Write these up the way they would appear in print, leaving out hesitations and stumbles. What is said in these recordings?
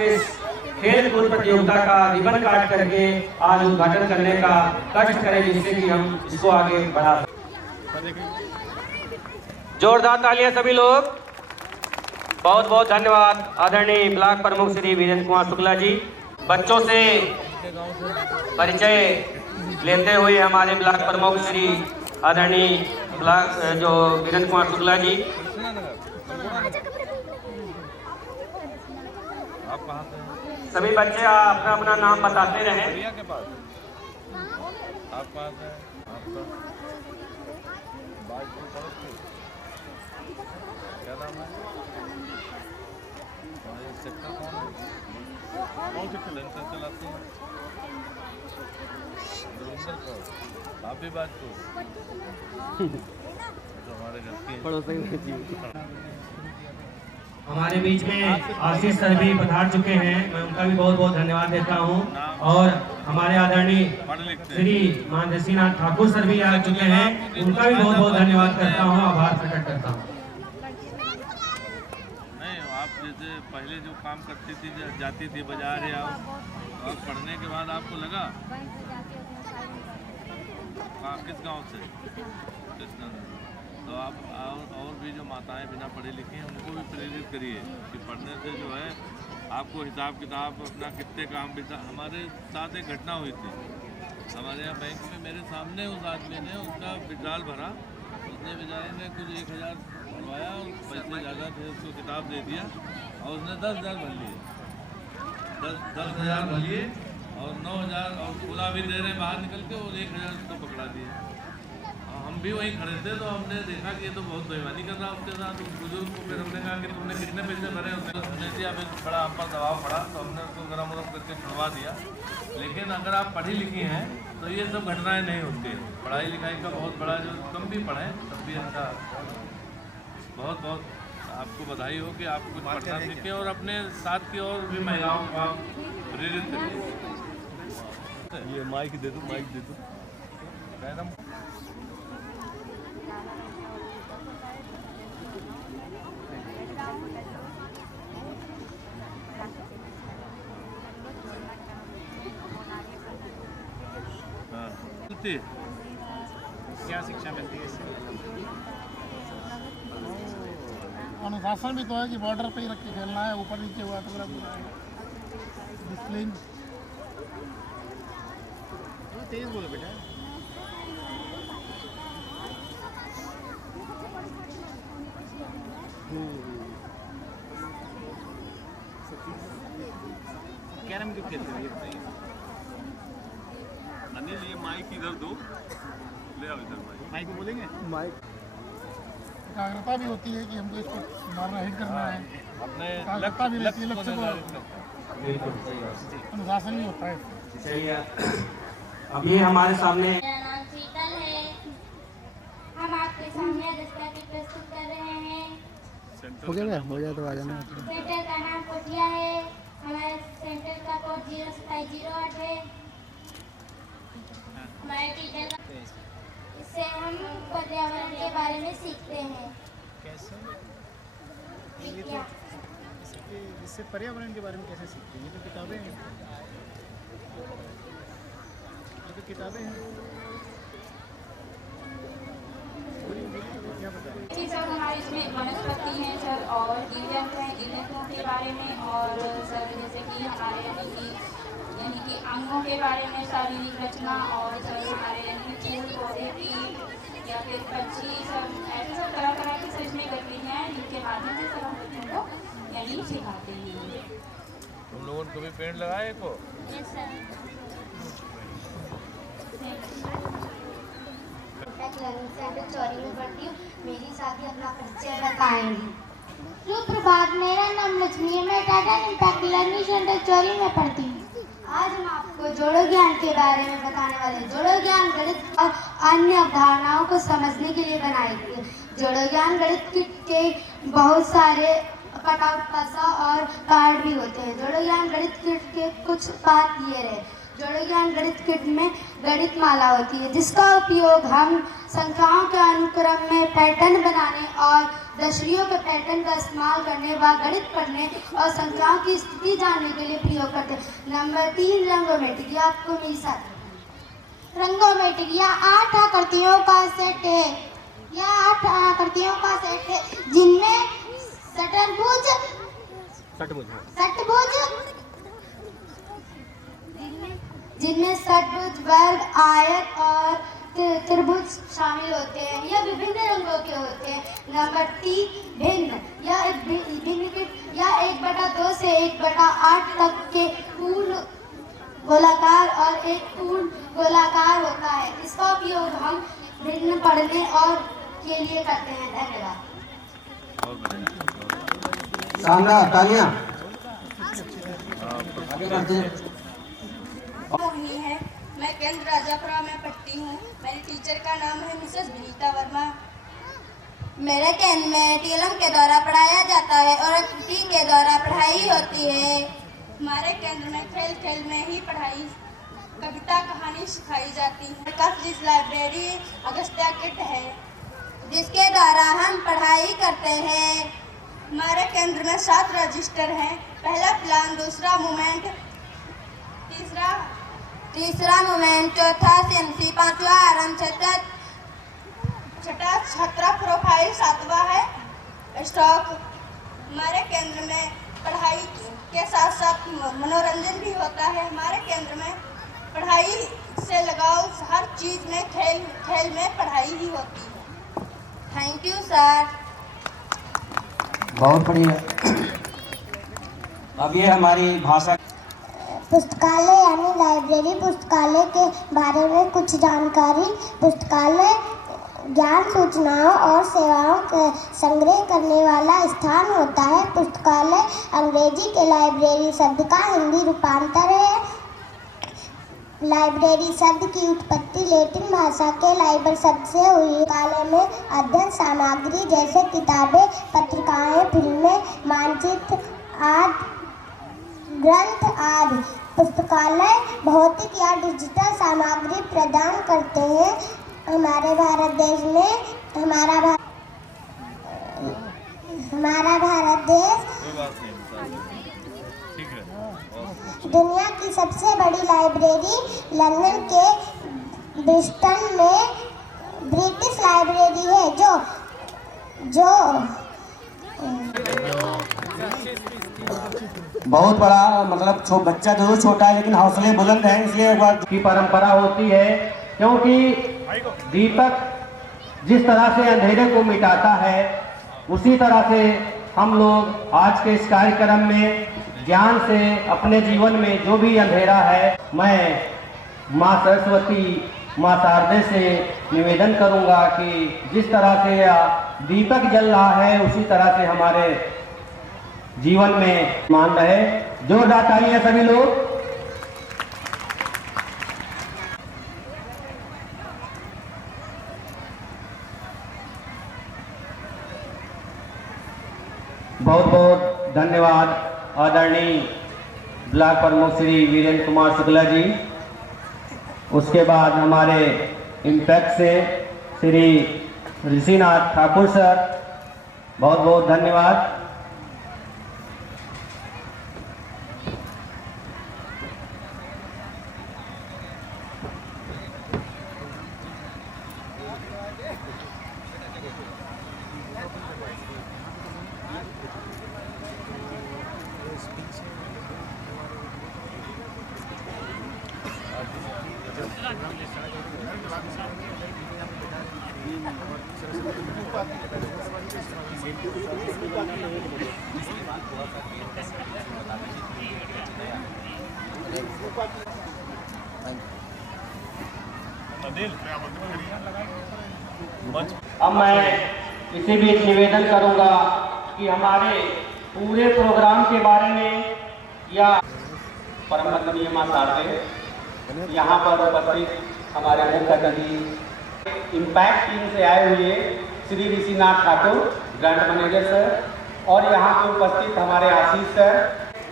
के खेल कूद प्रतियोगिता का रिबन काट करके आज उद्घाटन करने का कष्ट करें, जिससे कि हम इसको आगे बढ़ा सकें। जोरदार तालियां सभी लोग। बहुत बहुत धन्यवाद आदरणीय ब्लॉक प्रमुख श्री वीरेंद्र कुमार शुक्ला जी। बच्चों से परिचय लेते हुए हमारे ब्लॉक प्रमुख श्री आदरणीय ब्लॉक जो वीरेंद्र कुमार शुक्ला जी। सभी बच्चे अपना अपना नाम बताते रहें। क्या नाम है? सेक्टर कौन से सेक्टर चलाते हैं? आप भी बात को हमारे घर के हमारे बीच में आशीष सर भी पधार चुके हैं, मैं उनका भी बहुत बहुत धन्यवाद देता हूं। और हमारे आदरणीय श्री महेंद्रसिंह ठाकुर सर भी आ चुके हैं, उनका भी बहुत बहुत धन्यवाद करता हूं, आभार प्रकट करता हूं। नहीं, आप जैसे पहले जो काम करती थी, जाती थी बाजार या और पढ़ने के बाद आपको लगा किस गांव से तो आप और भी जो माताएं बिना पढ़े लिखी हैं उनको भी प्रेरित करिए कि पढ़ने से जो है आपको हिसाब किताब अपना कितने काम भी। हमारे साथ एक घटना हुई थी हमारे यहाँ बैंक में, मेरे सामने उस आदमी ने उसका विड्रॉल भरा, उसने बेचारे ने कुछ 1000 भरवाया और पैसे ज़्यादा थे, उसको किताब दे दिया और उसने 10,000 भर लिए, 10,000 भर लिए और 9,000 और खुला भी दे रहे बाहर निकल के और 1,000 उसको पकड़ा दिए। हम भी वहीं खड़े थे तो हमने देखा कि ये तो बहुत बेईमानी कर रहा है उसके साथ। उस बुजुर्ग को फिर हमने कहा कि तुमने कितने पैसे भरे, उसने दिया, फिर बड़ा हम पर दबाव पड़ा तो हमने उसको गरम वरम करके छुड़वा दिया। लेकिन अगर आप पढ़ी लिखी हैं तो ये सब घटनाएं नहीं होती हैं। पढ़ाई लिखाई का बहुत बड़ा, जो कम भी पढ़ें तब भी अच्छा। बहुत बहुत आपको बधाई हो कि आप कुछ पढ़ना सीखें और अपने साथ की और भी महिलाओं को आप प्रेरित करिए। ये माइक दे दो, माइक दे दो। क्या शिक्षा मिलती है इससे? अनुशासन भी तो है कि बॉर्डर पे ही रख के खेलना है, ऊपर नीचे हुआ तो डिसिप्लिन। तेज बोलो बेटा। कैरम क्यों खेलते हैं ये बताइए। अनिल ये माइक इधर दो, ले आओ इधर माइक में बोलेंगे। माइक एकाग्रता भी होती है कि हमको इसको मारना, हिट करना है, अपने एकाग्रता भी रहती है, लक्ष्य को अनुशासन भी होता है। चलिए अब ये हमारे सामने मेरा नाम शीतल है। हम आपके सामने दस्तावेज प्रस्तुत कर रहे हैं। हो गया हो जाए तो आ जाना। सेंटर का नाम कोटिया है। हमारे सेंटर का कोड 0708 है। हमारे टीचर का इससे हम पर्यावरण के बारे में सीखते हैं। कैसे? विज्ञान। इससे पर्यावरण के बारे में कैसे सीखते हैं? ये तो किताबें हैं, ये तो किताबें हैं। क्या बता रहे हैं? सर हमारे इसमें वनस्पति हैं सर और दिव्यांग हैं, दिव्यांगों के बारे में और सर जैसे कि हमारे यानी कि अंगों के बारे में शारीरिक रचना और सर हमारे यानी फूल पौधे की या फिर पक्षी सब ऐसे सब तरह तरह की सर इसमें गतिविधियाँ हैं जिनके माध्यम से सर हम बच्चों को यानी सिखाते हैं। तुम लोगों ने कभी पेड़ लगाए को? Yes sir. सेंटर चौरी में पढ़ती हूँ। मेरी साथी अपना परिचय बताएंगी। सुप्रभात, मेरा नाम लक्ष्मी है। मैं Tata impact learning centre Chauri में पढ़ती हूँ। आज हम आपको जोड़ो ज्ञान के बारे में बताने वाले हैं। जोड़ो ज्ञान गणित और अन्य अवधारणाओं को समझने के लिए बनाई गई है। जोड़ो ज्ञान गणित के बहुत सारे कटआउट पासा और कार्ड भी होते हैं। जोड़ो ज्ञान गणित किट के कुछ बात ये रहे। जोड़ो ज्ञान गणित किट में गणित माला होती है जिसका उपयोग हम संख्याओं के अनुक्रम में पैटर्न बनाने और दशरियों के पैटर्न का इस्तेमाल करने व गणित पढ़ने और संख्याओं की स्थिति जानने के लिए प्रयोग करते हैं। नंबर 3 रंगोमेट्रिक। यह आपको मेरे साथ रंगोमेट्रिक यह 8 आकृतियों का सेट है। यह 8 आकृतियों का सेट है जिनमें षट्भुज वर्ग, आयत और त्रिभुज शामिल होते हैं। यह विभिन्न रंगों के होते हैं। नंबर 3 भिन्न। यह 1/2 से 1/8 तक के पूर्ण गोलाकार और एक पूर्ण गोलाकार होता है। इसका उपयोग हम भिन्न पढ़ने और के लिए करते हैं। धन्यवाद। शानदार, तालियां। आगे बढ़ते हैं। है मैं केंद्र राजापुरा में पढ़ती हूँ। मेरी टीचर का नाम है मिसेस विनीता वर्मा। मेरे केंद्र में टीएलएम के द्वारा पढ़ाया जाता है और टी के द्वारा पढ़ाई होती है। हमारे केंद्र में खेल खेल में ही पढ़ाई, कविता, कहानी सिखाई जाती है। कॉलेज लाइब्रेरी अगस्त्या किट है जिसके द्वारा हम पढ़ाई करते हैं। हमारे केंद्र में 7 रजिस्टर हैं। पहला प्लान, दूसरा मूवमेंट, तीसरा मूवमेंट, चौथा CMC, 5वां आरंभ, छठा छात्रा प्रोफाइल, 7वां है स्टॉक। हमारे केंद्र में पढ़ाई के साथ साथ मनोरंजन भी होता है। हमारे केंद्र में पढ़ाई से लगाव हर चीज में, खेल में पढ़ाई ही होती है। Thank you sir. बहुत बढ़िया। अब ये हमारी भाषा पुस्तकालय यानी लाइब्रेरी पुस्तकालय के बारे में कुछ जानकारी। पुस्तकालय ज्ञान, सूचनाओं और सेवाओं का संग्रह करने वाला स्थान होता है। पुस्तकालय अंग्रेजी के लाइब्रेरी शब्द का हिंदी रूपांतर है। लाइब्रेरी शब्द की उत्पत्ति लैटिन भाषा के लाइबर शब्द से हुई। पुस्तकालय में अध्ययन सामग्री जैसे किताबें, पत्रिकाएं, फिल्में, मानचित्र आदि, ग्रंथ आदि। पुस्तकालय भौतिक या डिजिटल सामग्री प्रदान करते हैं। हमारे भारत देश में हमारा भारत देश दुनिया की सबसे बड़ी लाइब्रेरी लंदन के ब्रिस्टन में ब्रिटिश लाइब्रेरी है जो बहुत बड़ा, मतलब बच्चा जरूर छोटा है लेकिन हौसले बुलंद हैं, इसलिए एक बार की परंपरा होती है। क्योंकि दीपक जिस तरह से अंधेरे को मिटाता है उसी तरह से हम लोग आज के इस कार्यक्रम में ज्ञान से अपने जीवन में जो भी अंधेरा है, मैं माँ सरस्वती, माँ शारदे से निवेदन करूँगा कि जिस तरह से यह दीपक जल रहा है उसी तरह से हमारे जीवन में मान रहे। जोरदार तालियां सभी लोग। बहुत बहुत धन्यवाद आदरणीय ब्लॉक प्रमुख श्री वीरेंद्र कुमार शुक्ला जी। उसके बाद हमारे इम्पैक्ट से श्री ऋषिनाथ ठाकुर सर, बहुत बहुत धन्यवाद। अब मैं इसी बीच निवेदन करूंगा कि हमारे पूरे प्रोग्राम के बारे में या परम वंदनीय मां शारदे यहाँ पर उपस्थित हमारे मुख्य अतिथि इम्पैक्ट टीम से आए हुए Shri Rishinath Thakur, grant manager sir, और यहाँ पर उपस्थित हमारे आशीष सर,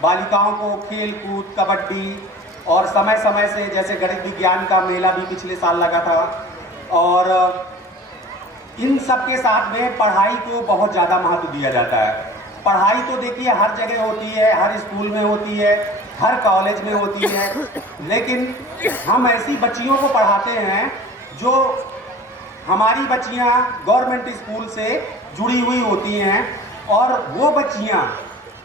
बालिकाओं को खेल कूद, कबड्डी और समय समय से जैसे गणित विज्ञान का मेला भी पिछले साल लगा था, और इन सब के साथ में पढ़ाई को बहुत ज़्यादा महत्व दिया जाता है। पढ़ाई तो देखिए हर जगह होती है, हर स्कूल में होती है, हर कॉलेज में होती है, लेकिन हम ऐसी बच्चियों को पढ़ाते हैं जो हमारी बच्चियां गवर्नमेंट स्कूल से जुड़ी हुई होती हैं, और वो बच्चियां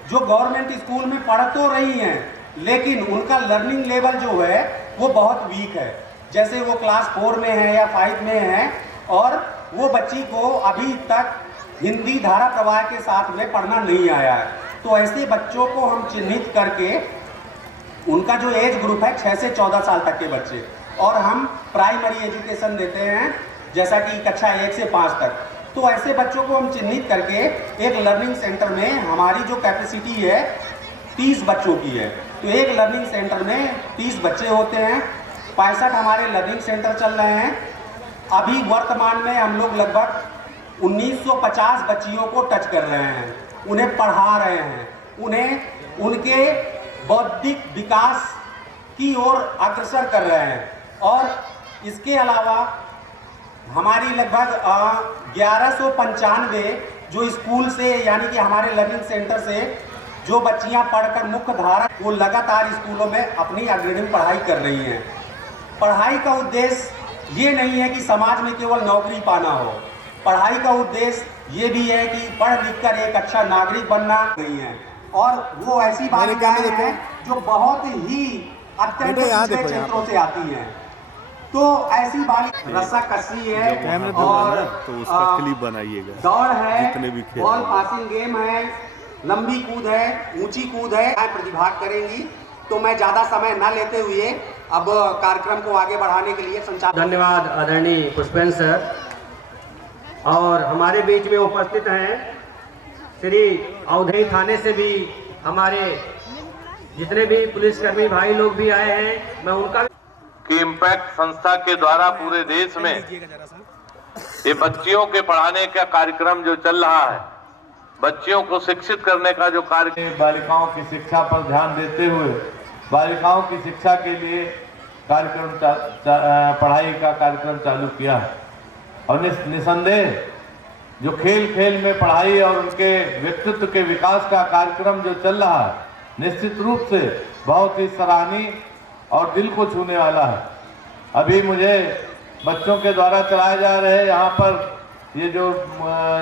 जो गवर्नमेंट स्कूल में पढ़ तो रही हैं लेकिन उनका लर्निंग लेवल जो है वो बहुत वीक है। जैसे वो क्लास 4 में है या 5 में है और वो बच्ची को अभी तक हिंदी धारा प्रवाह के साथ में पढ़ना नहीं आया है, तो ऐसे बच्चों को हम चिन्हित करके उनका जो एज ग्रुप है 6 से 14 साल तक के बच्चे, और हम प्राइमरी एजुकेशन देते हैं जैसा कि कक्षा 1 से 5 तक, तो ऐसे बच्चों को हम चिन्हित करके एक लर्निंग सेंटर में, हमारी जो कैपेसिटी है 30 बच्चों की है, तो एक लर्निंग सेंटर में 30 बच्चे होते हैं। 65 हमारे लर्निंग सेंटर चल रहे हैं। अभी वर्तमान में हम लोग लगभग 1950 बच्चियों को टच कर रहे हैं, उन्हें पढ़ा रहे हैं, उन्हें उनके बौद्धिक विकास की ओर अग्रसर कर रहे हैं। और इसके अलावा हमारी लगभग 1195 जो स्कूल से यानी कि हमारे लर्निंग सेंटर से जो बच्चियां पढ़कर मुख्य धारा, वो लगातार स्कूलों में अपनी अग्रणी पढ़ाई कर रही हैं। पढ़ाई का उद्देश्य ये नहीं है कि समाज में केवल नौकरी पाना हो, पढ़ाई का उद्देश्य ये भी है कि पढ़ लिख कर एक अच्छा नागरिक बनना नहीं है। और वो ऐसी बालिकाएं हैं जो बहुत ही अत्यंत पिछड़े क्षेत्रों से आती हैं, तो ऐसी बालिका रस्साकशी है और तो उसका क्लिप बनाइएगा, दौड़ है, जितने भी खेल, बॉल पासिंग गेम है, लंबी कूद है, ऊंची कूद है, प्रतिभाग करेंगी। तो मैं ज़्यादा समय न लेते हुए अब कार्यक्रम को आगे बढ़ाने के लिए संचालन। धन्यवाद आदरणीय पुष्पेंद्र सर। और हमारे बीच में उपस्थित हैं श्री औधई थाने से भी हमारे जितने भी पुलिसकर्मी भाई लोग भी आए हैं, मैं उनका कि इम्पैक्ट संस्था के द्वारा पूरे देश में ये बच्चियों के पढ़ाने का कार्यक्रम जो चल रहा है, बच्चियों को शिक्षित करने का जो कार्य, बालिकाओं की शिक्षा पर ध्यान देते हुए बालिकाओं की शिक्षा के लिए कार्यक्रम पढ़ाई का कार्यक्रम चालू किया है। और निसंदेह जो खेल खेल में पढ़ाई और उनके व्यक्तित्व के विकास का कार्यक्रम जो चल रहा है, निश्चित रूप से बहुत ही सराहनीय और दिल को छूने वाला है। अभी मुझे बच्चों के द्वारा चलाए जा रहे यहाँ पर ये जो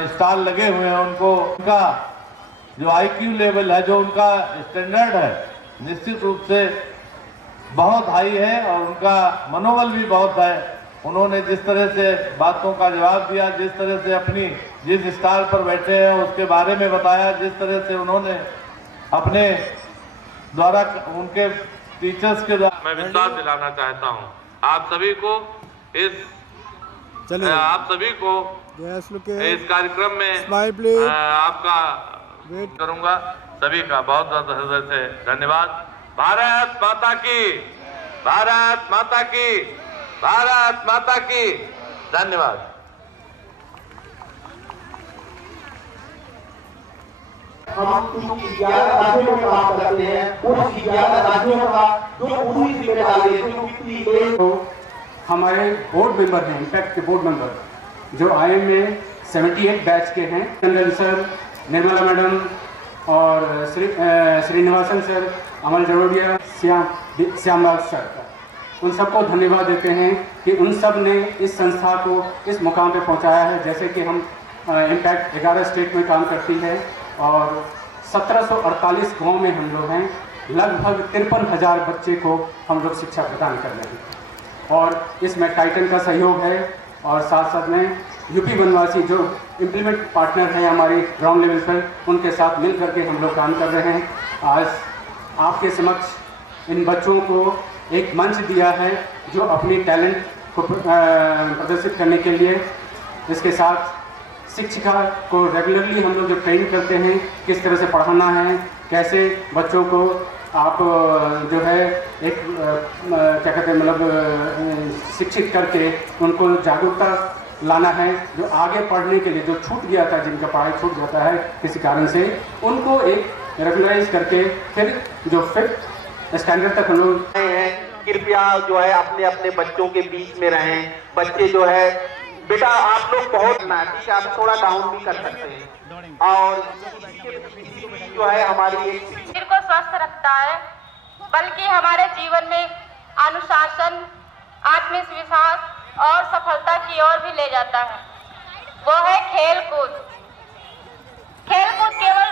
स्टॉल लगे हुए हैं, उनका जो IQ लेवल है, जो उनका स्टैंडर्ड है, निश्चित रूप से बहुत हाई है और उनका मनोबल भी बहुत है। उन्होंने जिस तरह से बातों का जवाब दिया, जिस तरह से अपनी जिस स्टॉल पर बैठे हैं उसके बारे में बताया, जिस तरह से उन्होंने अपने द्वारा उनके टीचर्स के द्वारा, मैं विश्वास दिलाना चाहता हूं आप सभी को इस कार्यक्रम में आपका करूंगा। सभी का बहुत बहुत हृदय से धन्यवाद। भारत माता की, भारत माता की, भारत माता की। धन्यवाद। हम उस 11 राज्यों में काम करते हैं, उस 11 राज्यों का जो पूरी जिम्मेदारी है, जो हमारे बोर्ड मेंबर हैं, इम्पैक्ट के बोर्ड मेंबर जो IIM में 78 बैच के हैं, चंदन सर, निर्मला मैडम और श्रीनिवासन सर, अमल जरोडिया, श्यामलाल सर, उन सबको धन्यवाद देते हैं कि उन सब ने इस संस्था को इस मुकाम पे पहुंचाया है। जैसे कि हम इम्पैक्ट 11 स्टेट में काम करती है और 1748 गाँव में हम लोग हैं, लगभग 53,000 बच्चे को हम लोग शिक्षा प्रदान कर रहे हैं। और इसमें टाइटन का सहयोग है और साथ साथ में यूपी बनवासी जो इम्प्लीमेंट पार्टनर हैं हमारी ग्राउंड लेवल पर, उनके साथ मिल करके हम लोग काम कर रहे हैं। आज आपके समक्ष इन बच्चों को एक मंच दिया है जो अपनी टैलेंट को प्रदर्शित करने के लिए, इसके साथ शिक्षिका को रेगुलरली हम लोग जो ट्रेन करते हैं किस तरह से पढ़ाना है, कैसे बच्चों को आप जो है एक क्या कहते हैं मतलब शिक्षित करके उनको जागरूकता लाना है, जो आगे पढ़ने के लिए जो छूट गया था, जिनका पढ़ाई छूट जाता है किसी कारण से, उनको एक रेगुलराइज करके फिर जो 5th स्टैंडर्ड तक हम लोग हैं। कृपया जो है अपने अपने बच्चों के बीच में रहें। बच्चे जो है बेटा आप लोग बहुत ठीक है, आप थोड़ा डाउन भी कर सकते हैं। और जो है हमारी एक शरीर को स्वस्थ रखता है, बल्कि हमारे जीवन में अनुशासन, आत्मविश्वास और सफलता की ओर भी ले जाता है। वो है खेल कूद। खेल कूद केवल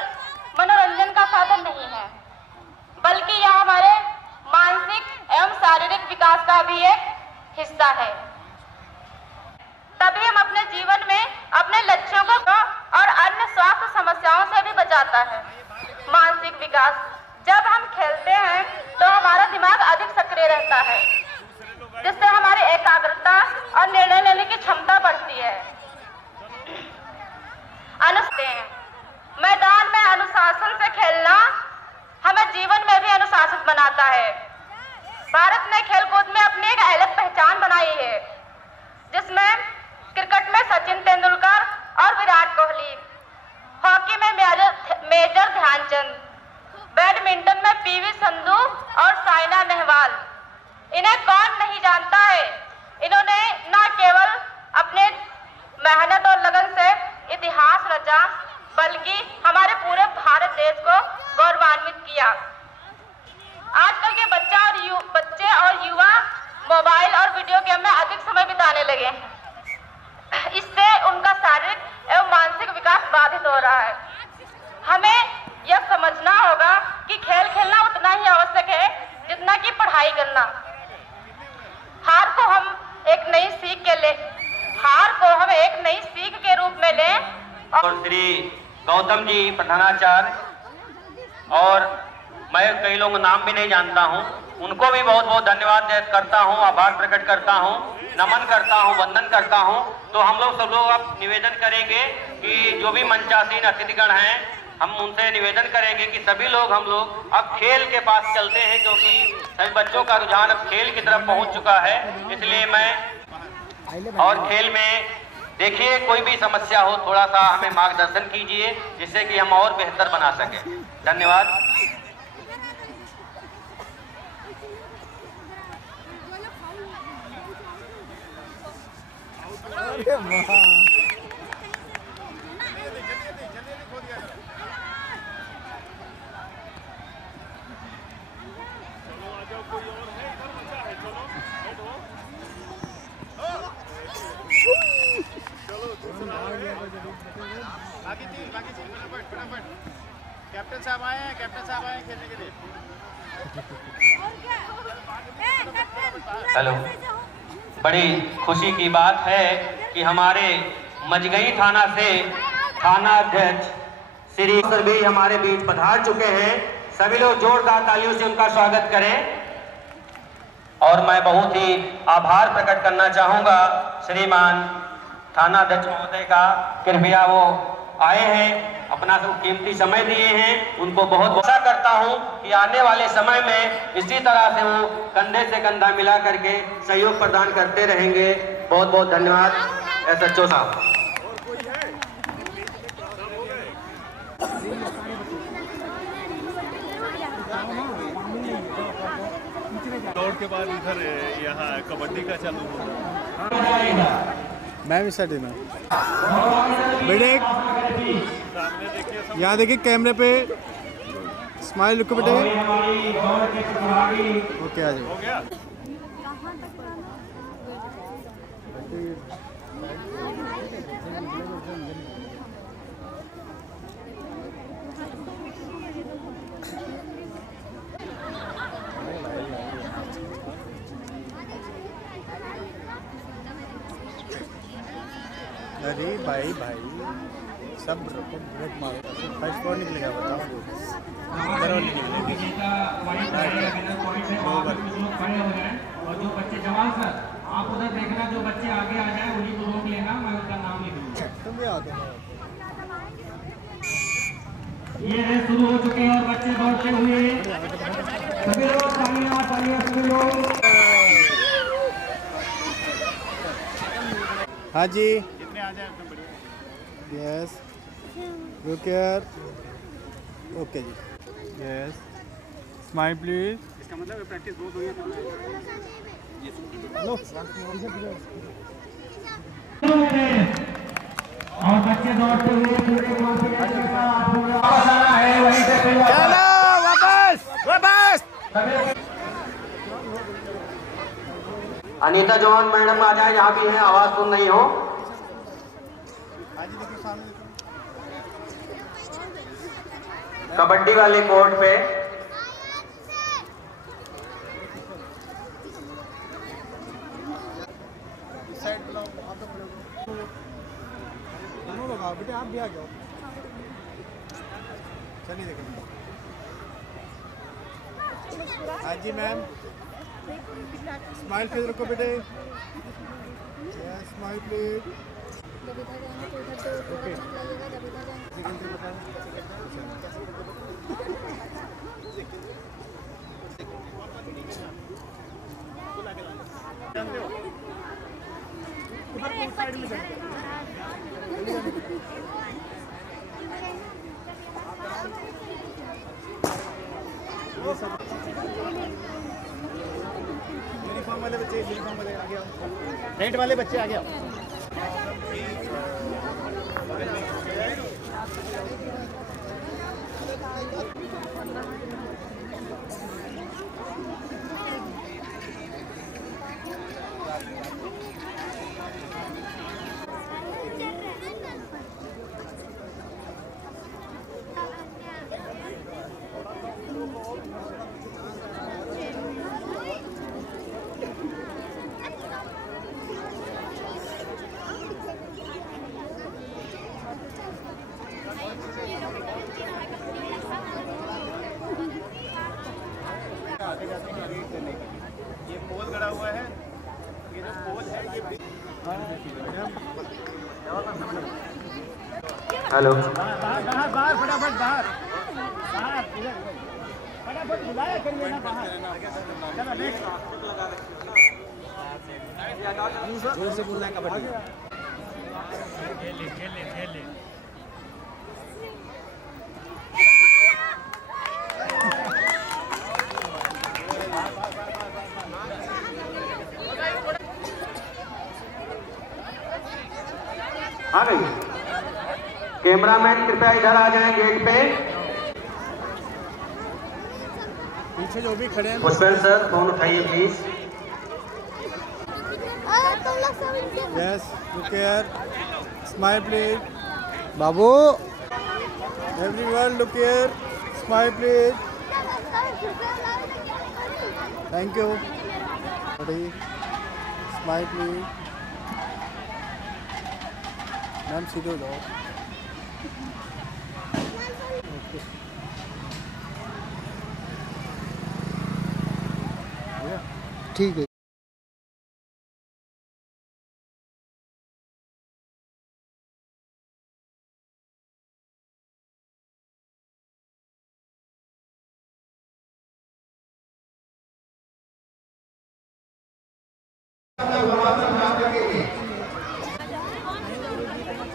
मनोरंजन का साधन नहीं है, बल्कि यह हमारे मानसिक एवं शारीरिक विकास का भी एक हिस्सा है। तभी हम अपने जीवन में अपने लक्ष्यों को और अन्य स्वास्थ्य समस्याओं से भी बचाता है। मानसिक विकास, जब हम खेलते हैं तो हमारा दिमाग अधिक सक्रिय रहता है, जिससे हमारी एकाग्रता और निर्णय लेने की क्षमता बढ़ती है। मैदान में अनुशासन से खेलना हमें जीवन में भी अनुशासित बनाता है। भारत ने खेलकूद में अपनी एक अलग पहचान बनाई है, जिसमें क्रिकेट में सचिन तेंदुलकर और विराट कोहली, हॉकी में मेजर ध्यानचंद, बैडमिंटन में पीवी संधू और साइना नेहवाल। इन्हें कौन नहीं जानता है। इन्होंने न केवल अपने मेहनत और लगन से इतिहास रचा, बल्कि हमारे पूरे भारत देश को गौरवान्वित किया। आजकल के बच्चे और युवा मोबाइल और वीडियो गेम में अधिक समय बिताने लगे हैं। इससे उनका शारीरिक एवं मानसिक विकास बाधित हो रहा है। हमें यह समझना होगा कि खेल खेलना उतना ही आवश्यक है जितना कि पढ़ाई करना। हार को हम एक नई सीख के रूप में लें। और श्री गौतम जी प्रधानाचार्य, और मैं कई लोगों का नाम भी नहीं जानता हूं, उनको भी बहुत बहुत धन्यवाद करता हूं, आभार प्रकट करता हूं, नमन करता हूं, वंदन करता हूं। तो हम लोग सब लोग अब निवेदन करेंगे कि जो भी मंचासीन अतिथिगण हैं, हम उनसे निवेदन करेंगे कि सभी लोग हम लोग अब खेल के पास चलते हैं, क्योंकि सभी बच्चों का रुझान अब खेल की तरफ पहुंच चुका है। इसलिए मैं और खेल में देखिए कोई भी समस्या हो थोड़ा सा हमें मार्गदर्शन कीजिए, जिससे कि हम और बेहतर बना सकें। धन्यवाद। कैप्टन साहब आए हैं खेलने के लिए। हेलो, बड़ी खुशी की बात है कि हमारे मजगई थाना से थाना अध्यक्ष श्री सर भी हमारे बीच पधार चुके हैं। सभी लोग जोरदार तालियों से उनका स्वागत करें। और मैं बहुत ही आभार प्रकट करना चाहूंगा श्रीमान थाना अध्यक्ष महोदय का। कृपया वो आए हैं, अपना सब कीमती समय दिए हैं, उनको बहुत आशा करता हूं कि आने वाले समय में इसी तरह से वो कंधे से कंधा मिला करके सहयोग प्रदान करते रहेंगे। बहुत बहुत धन्यवाद एसएचओ साहब। दौड़ के बाद इधर यहाँ कबड्डी का चालू होगा। मैं भी सर में बेटे यहाँ देखिए कैमरे पे स्माइल रुको बेटे। ओके आ जाओ। अरे भाई सब ब्रेक मारो, फर्स्ट बॉल निकलेगा बताओ। और जो बच्चे जवान सर आप उधर देखना, जो बच्चे आगे आ जाए उन्हीं को रोक लेना, मैं उनका नाम लिख दूंगा। तुम भी आओ। ये है शुरू हो चुके हैं और बच्चे दौड़ते हुए। सभी लोग तालियां सभी लोग। हाँ जी जितने आ जाए उतने बढ़िया। यस रुकियर। ओके जी। Yes smile please. इसका मतलब प्रैक्टिस बहुत हुई है। और बच्चे दौड़ते हुए पूरे कॉन्फिडेंस के साथ वापस आना है, वहीं से फिर वापस। अनीता जॉन मैडम आ जाए, यहाँ भी है, आवाज सुन नहीं हो। कबड्डी वाले कोर्ट पे बेटे आप भी आ जाओ, चलिए देखेंगे। हाँ जी मैम, स्माइल फेस रखो बेटे, स्माइल प्लीज। ओके यूनिफॉर्म वाले बच्चे, यूनिफॉर्म वाले आ गया, रेड वाले बच्चे आ गया। ये पोल गड़ा हुआ है, ये जो पोल है ये हेलो बाहर बाहर फटाफट बाहर बाहर इधर फटाफट बुलाया करिए ना बाहर। चलो नेक्स्ट जोर से बोलना है कबड्डी। खेल ले आ गई। कैमरामैन कृपया इधर आ जाएं गेट पे। पीछे जो भी खड़े हैं पुष्पेंद्र सर फोन उठाइए please. Yes to care, smile please बाबू, everyone look care, smile please, thank you, smile please. Ma'am सीधे हो जाओ। ठीक है।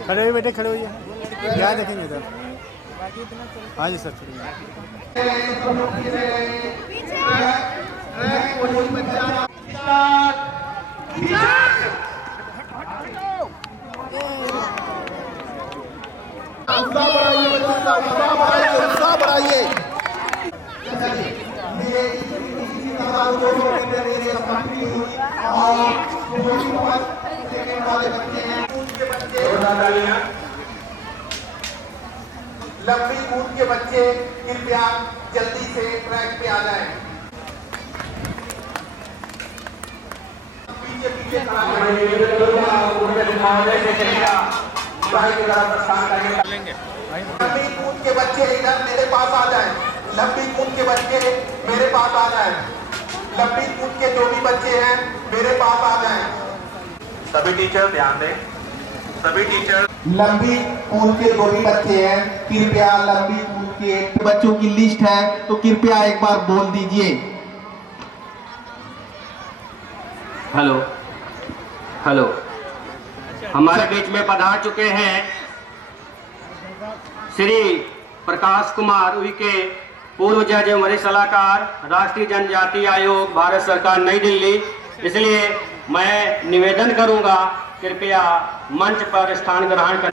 खड़े हुए बेटे, खड़े हुए, क्या देखेंगे इधर। हाँ जी सर, खड़े लंबी कूद के बच्चे कृपया जल्दी से ट्रैक पे आ जाएं। पीछे पीछे लंबी कूद के बच्चे इधर मेरे पास आ जाएं। लंबी कूद के बच्चे मेरे पास आ जाएं। लंबी कूद के जो भी बच्चे हैं मेरे पास आ जाएं। सभी टीचर ध्यान दें, सभी टीचर। लंबी कूद के जो भी बच्चे हैं कृपया लंबी कूद के बच्चों की लिस्ट है तो कृपया एक बार बोल दीजिए। हेलो हेलो, हमारे बीच में पधार चुके हैं श्री प्रकाश कुमार उइके, पूर्व जज एवं वरिष्ठ सलाहकार, राष्ट्रीय जनजाति आयोग, भारत सरकार, नई दिल्ली। इसलिए मैं निवेदन करूंगा कृपया मंच पर स्थान ग्रहण कर।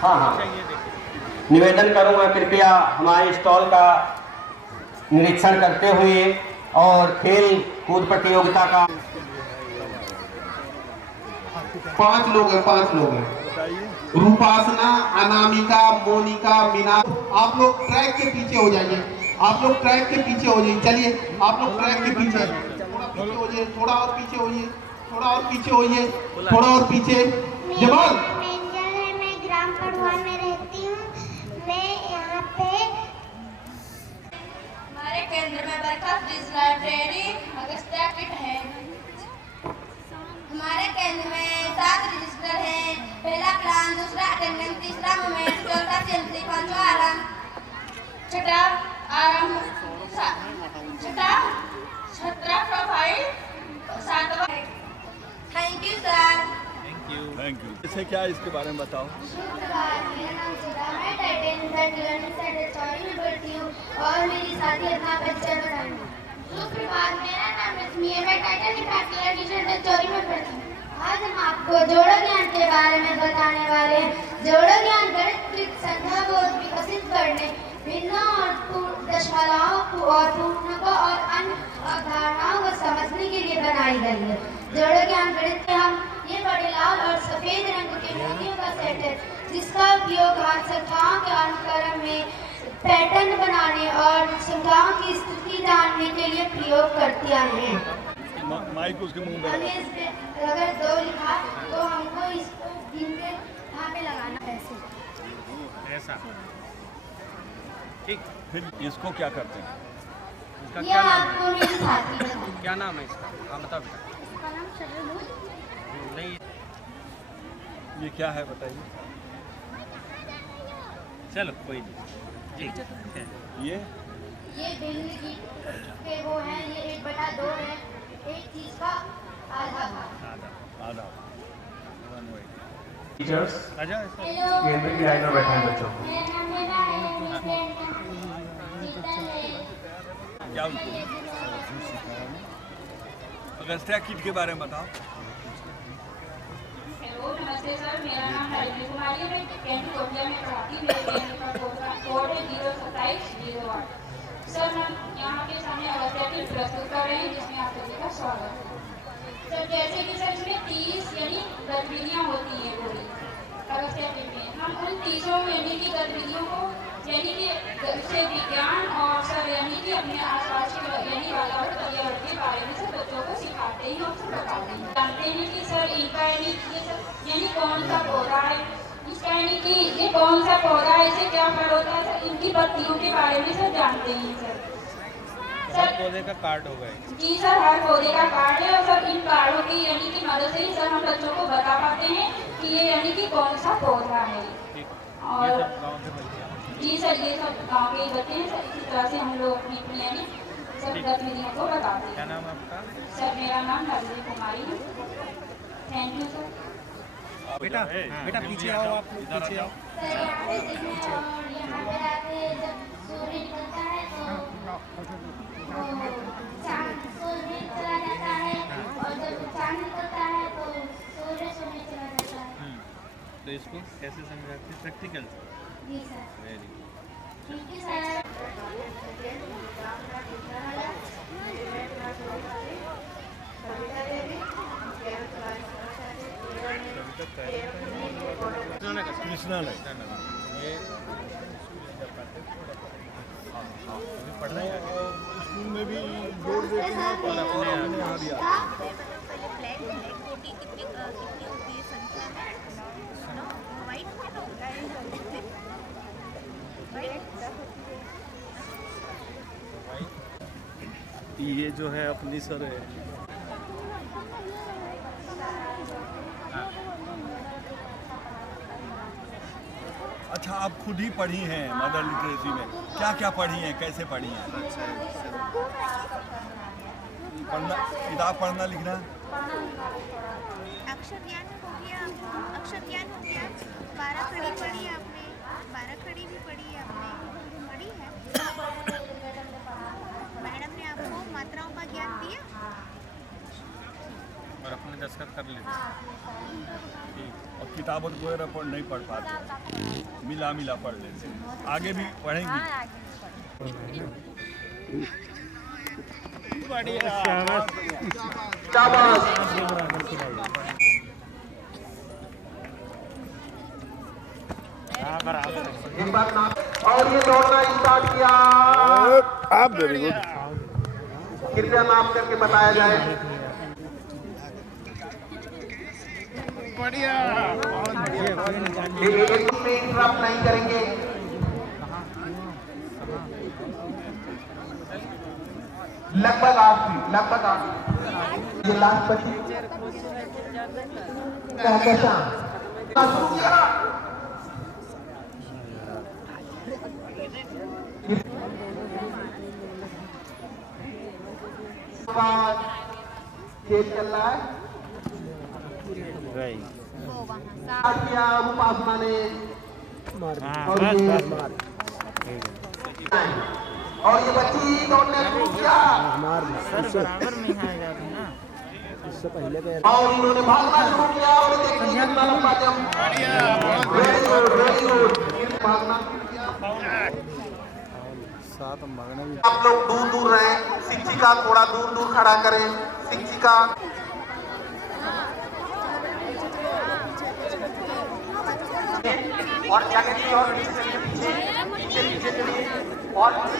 हाँ, निवेदन करूंगा कृपया हमारे स्टॉल का निरीक्षण करते हुए और खेल कूद प्रतियोगिता का 5 लोग हैं। रूपासना, अनामिका, मोनिका, मीना, आप लोग ट्रैक के पीछे हो जाइए। चलिए आप लोग ट्रैक के पीछे हो जाइए, थोड़ा और पीछे। जमाल, मैं ग्राम पड़ुआ में रहती हूँ। मैं यहाँ पे हमारे केंद्र में बरखा फ्रिज लाइब्रेरी अगस्त्या किट है। हमारे केंद्र में 7 रजिस्टर हैं। पहला प्लान, दूसरा अटेंडेंस, तीसरा मूवमेंट, चौथा सेंट्री, पांचवा आराम, छठा प्रोफाइल, सातवां। Thank you sir. Thank you. इसे क्या इसके बारे में बताओ। मेरा नाम सुधा है, टाइटेनियम लर्निंग सेंटर चौरी में पढ़ती हूँ और मेरी साथी अपना परिचय बताएंगे। सुप्रभात, मेरा नाम रश्मि है, मैं टाइटेनियम लर्निंग सेंटर चौरी में पढ़ती हूँ। आज हम आपको जोड़ो ज्ञान के बारे में बताने वाले हैं। जोड़ो ज्ञान गणित संख्या को विकसित करने, भिन्नों और दशमलवों और पूर्णांकों और अन्य अवधारणाओं को समझने के लिए बनाई गई है। जोड़ो ज्ञान गणित में हम ये बड़े लाल और सफेद रंग के मोतियों का सेट है, जिसका उपयोग हम संख्याओं के अनुक्रम में पैटर्न बनाने और संख्याओं की स्थिति जानने के लिए प्रयोग करते हैं। माइक उसके मुंह में अगर 2 लिखा तो हमको इसको इनके यहाँ पे लगाना ऐसा। ठीक, फिर इसको क्या करते हैं? ये आपको मेरी साथी बताएं। क्या नाम है इसका? हाँ बताओ। इसका नाम शरद नहीं, ये क्या है बताइए। चलो कोई नहीं। ये बिजली के वो हैं, ये 1/2 है। एक चीज का आधा भाग। टीचर्स, हेलो, केंद्र की लाइन में बैठे हैं बच्चों। मेरा नाम मेरा है, मेरी फ्रेंड का शीतल है। क्या उनको अगस्त्या किट के बारे में बताओ। हेलो, नमस्ते सर, मेरा नाम हरिणी कुमारी है, मैं कैंटी कोटिया में पढ़ाती हूँ। मेरे केंद्र का कोड है 02708। सर, हम यहाँ के सामने अगस्त्या किट प्रस्तुत कर रहे हैं, जिसमें आप सभी का स्वागत है। सर, जैसे कि सर इसमें 30 यानी गतिविधियाँ होती हैं पूरी अगस्त्या किट में। हम उन 30 यानी कि गतिविधियों को यानी कि से विज्ञान और सर यानी कि अपने आसपास के यानी वातावरण पर्यावरण के बारे में सब बच्चों को सिखाते हैं और सब बताते हैं। जानते हैं कि सर इनका यानी ये सब यानी कौन सा पौधा है, इसका यानी कि ये कौन सा पौधा है, इसे क्या फल होता है, सर इनकी पत्तियों के बारे में सब जानते हैं सर। हर पौधे का कार्ड होगा। जी सर, हर पौधे का कार्ड है और सर इन कार्डों की यानी कि मदद से ही सर हम बच्चों को बता पाते हैं कि ये यानी कि कौन सा पौधा है। और जी सर, ये सब गाँव के ही बच्चे हैं सर। इसी तरह से हम लोग अपनी यानी सब गतिविधियों को बताते हैं। क्या नाम है आपका? सर, मेरा नाम हरिणी कुमारी है। Thank you sir. बेटा पीछे आओ, आप पीछे आओ। यहाँ पे आके जब सूर्य निकलता है तो सूर्य चला जाता है, और जब चांद निकलता है तो सूर्य सोने चला जाता है। तो इसको कैसे समझाते हैं? प्रैक्टिकल। जी सर। Very good. ठीक है सर। कृष्णालय ये पढ़ रहे हैं स्कूल में भी जोड़ देते हैं और अपने यहाँ भी आते हैं। ये जो है अपनी सर है। अच्छा, आप खुद ही पढ़ी हैं मदर लिटरेसी में, क्या क्या पढ़ी हैं, कैसे पढ़ी हैं? पढ़ना, किताब पढ़ना लिखना, अक्षर ज्ञान हो गया, 12 खड़ी पढ़ी आपने, बाराखड़ी भी पढ़ी है आपने? पढ़ी है? मैडम ने आपको मात्राओं का ज्ञान दिया? और अपने दस्तखत कर लेते और किताबों वगैरह नहीं पढ़ पाते, मिला मिला पढ़ लेते। आगे भी पढ़ेंगे। और ये दौड़ना स्टार्ट किया। आप वेरी गुड। कृपया नाम करके बताया जाए। बढ़िया। इंटरप्ट नहीं करेंगे। लगभग 8 फीट, लगभग 8 फीट। ये लास्ट 25 कैसा खेल चल रहा है। किया उपासना ने और ये बच्ची दौड़ने शुरू किया और इन्होंने भागना शुरू किया और देखिए कितना लंबा जंप। वेरी गुड भागना आप लोग दूर दूर रहें। शिक्षिका थोड़ा दूर दूर खड़ा करें। शिक्षिका और जाके चलिए और पीछे पीछे पीछे चलिए और पीछे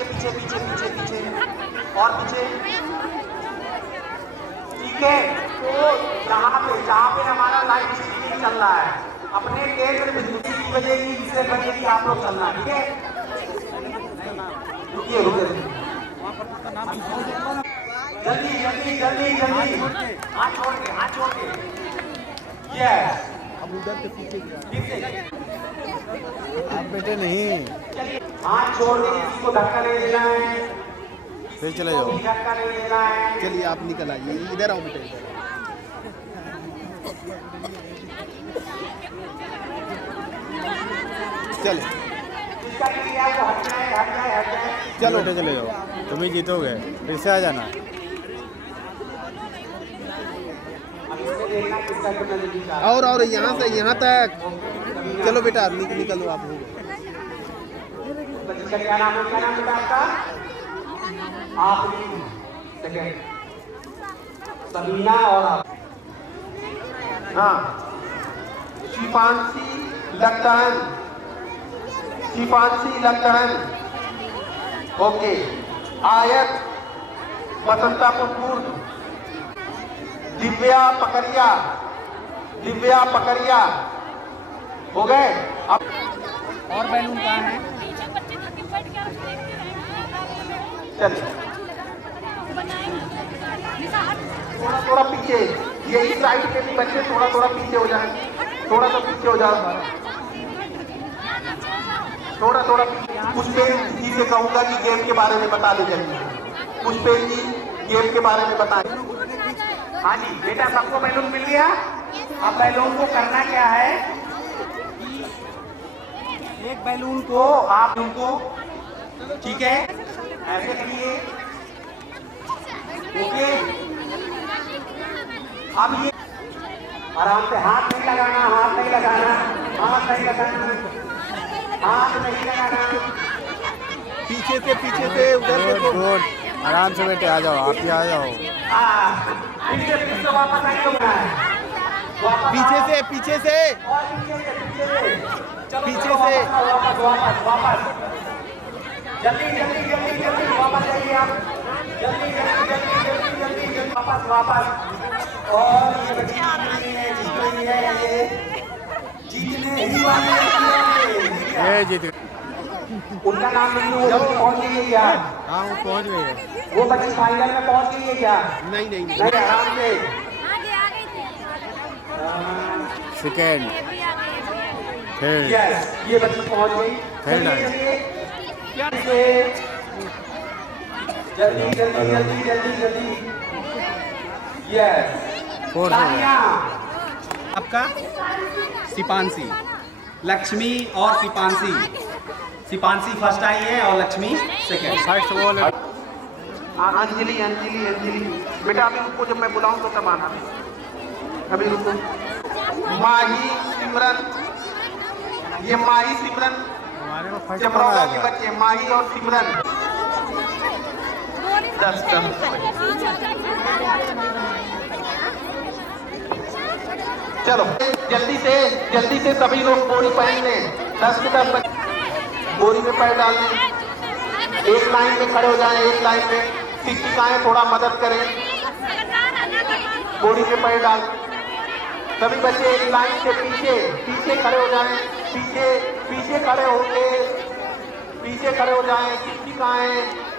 पीछे पीछे पीछे और पीछे। ठीक है, तो जहाँ पे हमारा लाइट स्ट्रीमिंग चल रहा है अपने केंद्र बिंदु 3 बजे की 3 बजे की आप लोग चलना। ठीक है, रुकिए रुकिए जल्दी जल्दी जल्दी जल्दी हाथ छोड़ के यस अब उधर के पीछे आप बेटे नहीं हाथ छोड़ के किसी को धक्का नहीं देना है। फिर चले जाओ। धक्का नहीं देना है। चलिए आप निकल आइए, इधर आओ बेटे। चल चलो बेटे चले जाओ, तुम ही जीतोगे। फिर से आ जाना। और यहाँ से यहाँ तक चलो बेटा, निकल दो आप। क्या नाम है? क्या नाम है आपका? आप सबीना और आप। हाँ, शिफांशी लक्कड़न। शिफांशी लक्कड़न। ओके। आयत बसंता कपूर। दिव्या पकड़िया। दिव्या पकड़िया हो गए। अब और बैलून कहाँ है? चलिए थोड़ा पीछे, यही साइड के भी बच्चे थोड़ा पीछे हो जाए। थोड़ा सा पीछे हो जाओ। थोड़ा पीछे। पुष्पेन जी से कहूँगा कि गेम के बारे में बता दीजिए। पुष्पेन जी गेम के बारे में बताएं। हाँ जी बेटा, सबको बैलून मिल गया। अब बैलून को करना क्या है? एक बैलून को आप उनको ठीक है ऐसे करिए। ओके, अब ये आराम से हाथ नहीं लगाना, हाथ नहीं लगाना, हाथ नहीं लगाना, हाथ नहीं लगाना। पीछे से उधर से आराम से बेटे आ जाओ। आप ही आ जाओ। फिर से वापस आइए। पीछे से वापस जल्दी वापस आइए आप। जल्दी वापस। और ये बच्ची जीत रही है ये जीतने ही वाले ये जीत। उनका नाम नहीं हो पहुंच गई है क्या? हाँ वो पहुंच गई है। वो बच्ची फाइनल में पहुंच गई है क्या? नहीं आराम से। Second third. यस, ये बच्ची पहुंच गई। थर्ड जल्दी। Yes, fourth. आपका सिपांशी, लक्ष्मी और सिपांशी। सिपांशी फर्स्ट आई है और Lakshmi second. First ball Anjali Anjali Anjali बेटा अभी रुको, जब मैं बुलाऊं तो तब आना। अभी रुको। माही सिमरन, ये माही सिमरन चमरौला के बच्चे माही और सिमरन। 10 चलो जल्दी से सभी लोग बोरी पहन लें। 10 के 10 बोरी में पैर डाल लें। एक लाइन में खड़े हो जाएं, एक लाइन में। शिक्षिकाएं थोड़ा मदद करें, बोरी में पैर डाल। सभी बच्चे एक लाइन से पीछे खड़े हो जाएं, पीछे खड़े होंगे, पीछे खड़े हो जाएं। शिक्षिकाएं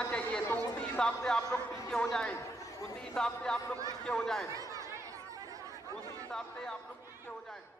चाहिए तो उसी हिसाब से आप लोग पीछे हो जाएं, उसी हिसाब से आप लोग पीछे हो जाएं, उसी हिसाब से आप लोग पीछे हो जाएं।